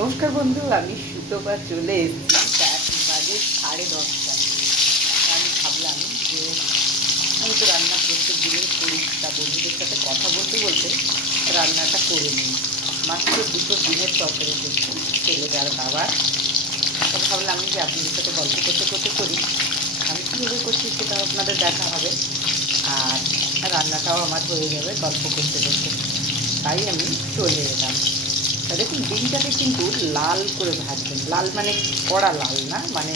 নমস্কার বন্ধু, আমি সুতপা চলে এসেছি। এখন বাজে 10:30। আমি ভাবলাম যে আমি তো রান্না প্রত্যেক দিনই করি, তা বন্ধুদের সাথে কথা বলতে বলতে রান্নাটা করে নিই। মাত্র 2টো ডিমের তরকারি করছি ছেলের আর বাবার। তো ভাবলাম যে আপনাদের সাথে গল্প করতে করতে করি। আমি কীভাবে করছি সেটা আপনাদের দেখা হবে, আর রান্নাটাও আমার হয়ে যাবে গল্প করতে করতে। তাই আমি চলে এলাম। দেখুন, ডিমটাকে কিন্তু লাল করে ভাজবেন। লাল মানে কড়া লাল না, মানে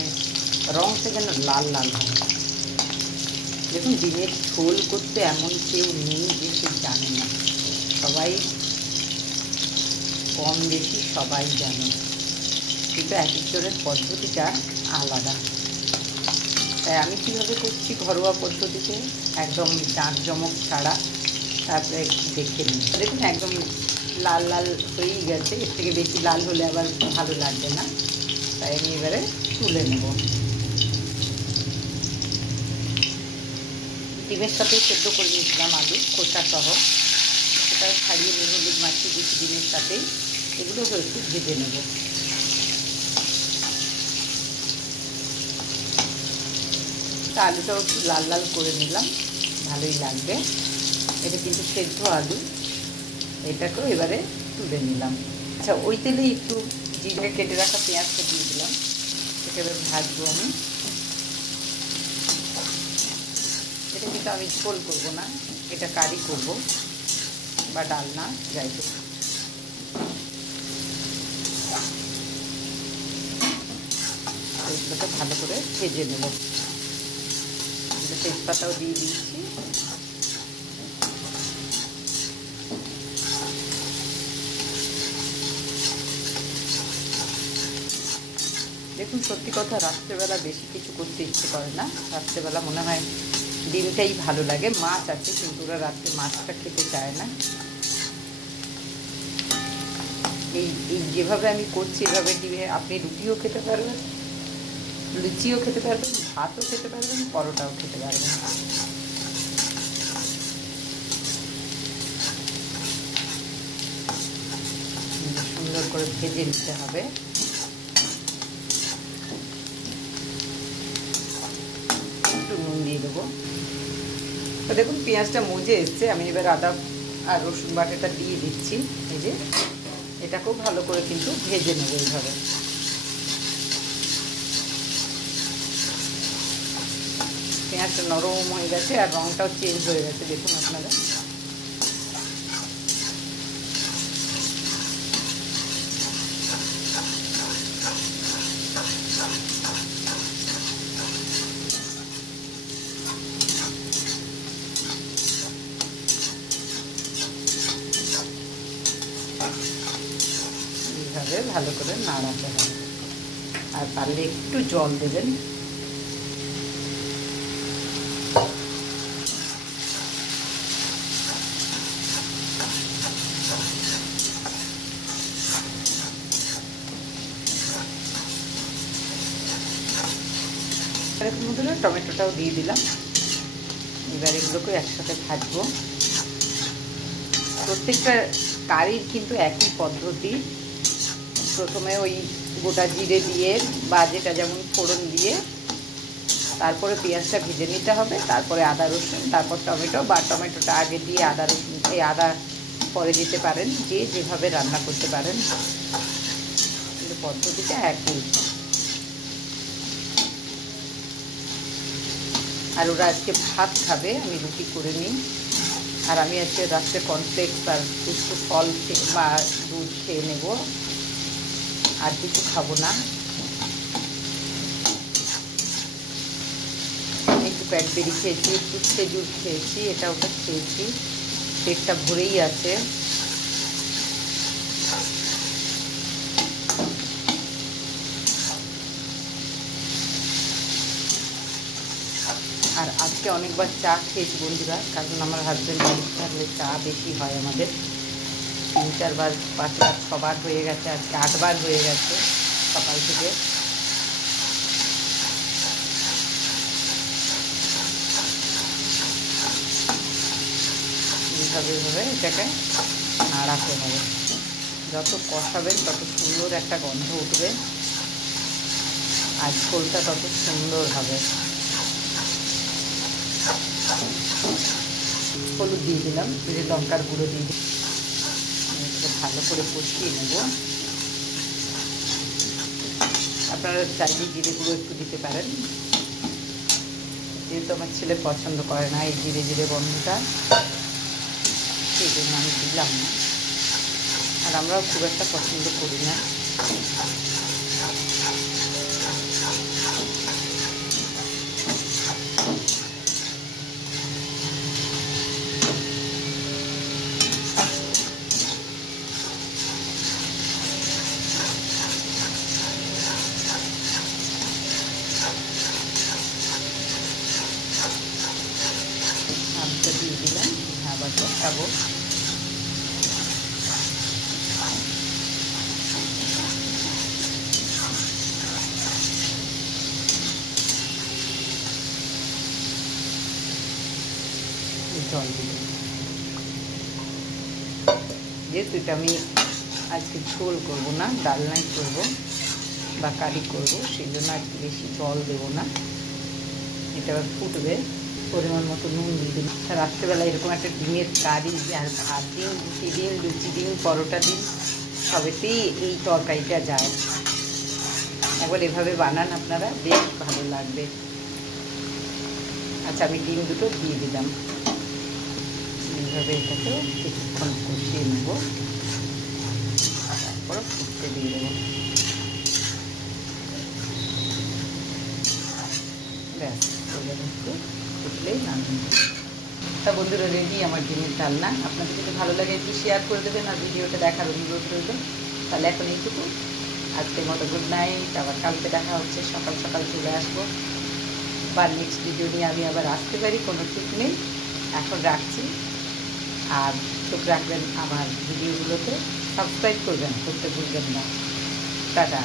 রঙটা যেন লাল লাল হয়। দেখুন, ডিমের ঝোল করতে এমন কেউ নেই যে সে জানে না। সবাই কম বেশি সবাই জানে, কিন্তু এক একজনের পদ্ধতিটা আলাদা। তাই আমি কীভাবে করছি ঘরোয়া পদ্ধতিতে, একদম জাঁকজমক ছাড়া, তারপরে দেখে নিই। দেখুন, একদম লাল লাল হয়েই গেছে। এর থেকে বেশি লাল হলে আবার ভালো লাগবে না, তাই আমি এবারে তুলে নেব। ডিমের সাথে সেদ্ধ করে নিয়েছিলাম আলু খোসা সহ, সেটা ছাড়িয়ে নিয়ে হলুদ মাখিয়ে দিচ্ছি ডিমের সাথেই। এগুলো একটু ভেজে নেব। আলুটাও একটু লাল লাল করে নিলাম, ভালোই লাগবে। এটা কিন্তু সেদ্ধ আলু। এটাকেও এবারে তুলে নিলাম। আচ্ছা, ওই তেলেই একটু জিরে কেটে রাখা পেঁয়াজটা দিয়ে দিলাম। এটা এবার ভাজবো আমি। এটা কিন্তু আমি ঝোল করবো না, এটা কারি করবো বা ডালনা, যাই হোক। এগুলোকে ভালো করে ভেজে নেব। তেজপাতাও দিয়ে দিচ্ছি। দেখুন, সত্যি কথা, রাত্রেবেলা বেশি কিছু করতে ইচ্ছে করে না। রাত্রেবেলা মনে হয় ডিমটাই ভালো লাগে। মাছ আছে, কিন্তু ওরা রাত্রে মাছটা খেতে চায় না। এই যেভাবে আমি করছি, এভাবে ডিমে আপনি রুটিও খেতে পারবেন, লুচিও খেতে পারবেন, ভাতও খেতে পারবেন, পরোটাও খেতে পারবেন। সুন্দর করে ভেজে নিতে হবে। একটু নুন দিয়ে দেবো। তো দেখুন, পেঁয়াজটা মজে এসছে। আমি এবার আদা আর রসুন বাটাটা দিয়ে দিচ্ছি। এই যে, এটাকেও ভালো করে কিন্তু ভেজে নেবো এইভাবে। পেঁয়াজটা নরম হয়ে গেছে আর রঙটাও চেঞ্জ হয়ে গেছে, দেখুন আপনারা। এইভাবে ভালো করে নাড়াতে হবে, আর পারলে একটু জল দেবেন। এরকম মতো টমেটোটাও দিয়ে দিলাম। এবার এগুলোকে একসাথে ভাজবো। প্রত্যেকটা কারির কিন্তু একই পদ্ধতি। প্রথমে ওই গোটা জিরে দিয়ে বা যেটা যেমন ফোড়ন দিয়ে, তারপরে পেঁয়াজটা ভেজে নিতে হবে, তারপরে আদা রসুন, তারপর টমেটো, বা টমেটোটা আগে দিয়ে আদা রসুন আদা পরে দিতে পারেন, যে যেভাবে রান্না করতে পারেন, কিন্তু পদ্ধতিটা একই। আর ওরা আজকে ভাত খাবে, আমি রুটি করে নিই। আর আমি আজকে রাত্রে কর্নফ্লেক্স আর একটু ফল বা দুধ খেয়ে নেব, আর কিছু খাবো না। একটু ক্যাডবেরি খেয়েছি, একটু খেজুর খেয়েছি, এটা ওটা খেয়েছি। পেটটা ভরেই আছে। আর আজকে অনেকবার চা খেয়েছি বন্ধুরা, কারণ আমার হাজব্যান্ড বাড়িতে থাকলে চা বেশি হয় আমাদের। 3-4 বার 5 বার 6 বার হয়ে গেছে, আজকে 8 বার হয়ে গেছে সকাল থেকে। এইভাবে এটাকে নাড়াতে হবে। যত কষাবেন তত সুন্দর একটা গন্ধ উঠবে, আর ঝোলটা তত সুন্দর হবে। হলুদ দিয়ে দিলাম, লঙ্কার গুঁড়ো দিয়ে দিলাম, ভালো করে কষিয়ে নেব। আপনারা চাইলে জিরে গুঁড়ো একটু দিতে পারেন, যেহেতু আমার ছেলে পছন্দ করে না এই জিরে জিরে গন্ধটা, সেই জন্য আমি দিলাম না, আর আমরাও খুব একটা পছন্দ করি না। দিয়ে দিলাম, আবার কষাবো। জল দিলাম, যেহেতু এটা আমি আজকে ঝোল করবো না, ডালনাই করবো বা কারি করবো, সেই জন্য একটু বেশি জল দেবো না। এটা আবার ফুটবে। পরিমাণ মতো নুন দিয়ে দিন। রাত্রেবেলা এরকম একটা ডিমের কারি আর ভাত দিন, রুটি দিন, লুচি দিন, পরোটা দিন, সবেতেই এই তরকারিটা যায়। একবার এভাবে বানান আপনারা, বেশ ভালো লাগবে। আচ্ছা, আমি ডিম দুটো দিয়ে দিলাম। এইভাবে এটাকে কিছুক্ষণ কষিয়ে নেব, তারপর ফুটতে দিয়ে দেবো। ব্যাস, একটু ফুটলেই নামিয়ে দেবো। তা বন্ধুরা, রেডি আমার ডিমের ডালনা। আপনাদের যদি ভালো লাগে একটু শেয়ার করে দেবেন, আর ভিডিওটা দেখার অনুরোধ রইল। তাহলে এখন এইটুকু, আজকের মতো গুড নাইট। আবার কালকে দেখা হচ্ছে, সকাল সকাল চলে আসবো, বা নেক্সট ভিডিও নিয়ে আমি আবার আসতে পারি, কোনো ঠিক নেই। এখন রাখছি, আর চোখ রাখবেন আমার ভিডিওগুলোতে, সাবস্ক্রাইব করবেন, করতে ভুলবেন না। টাটা।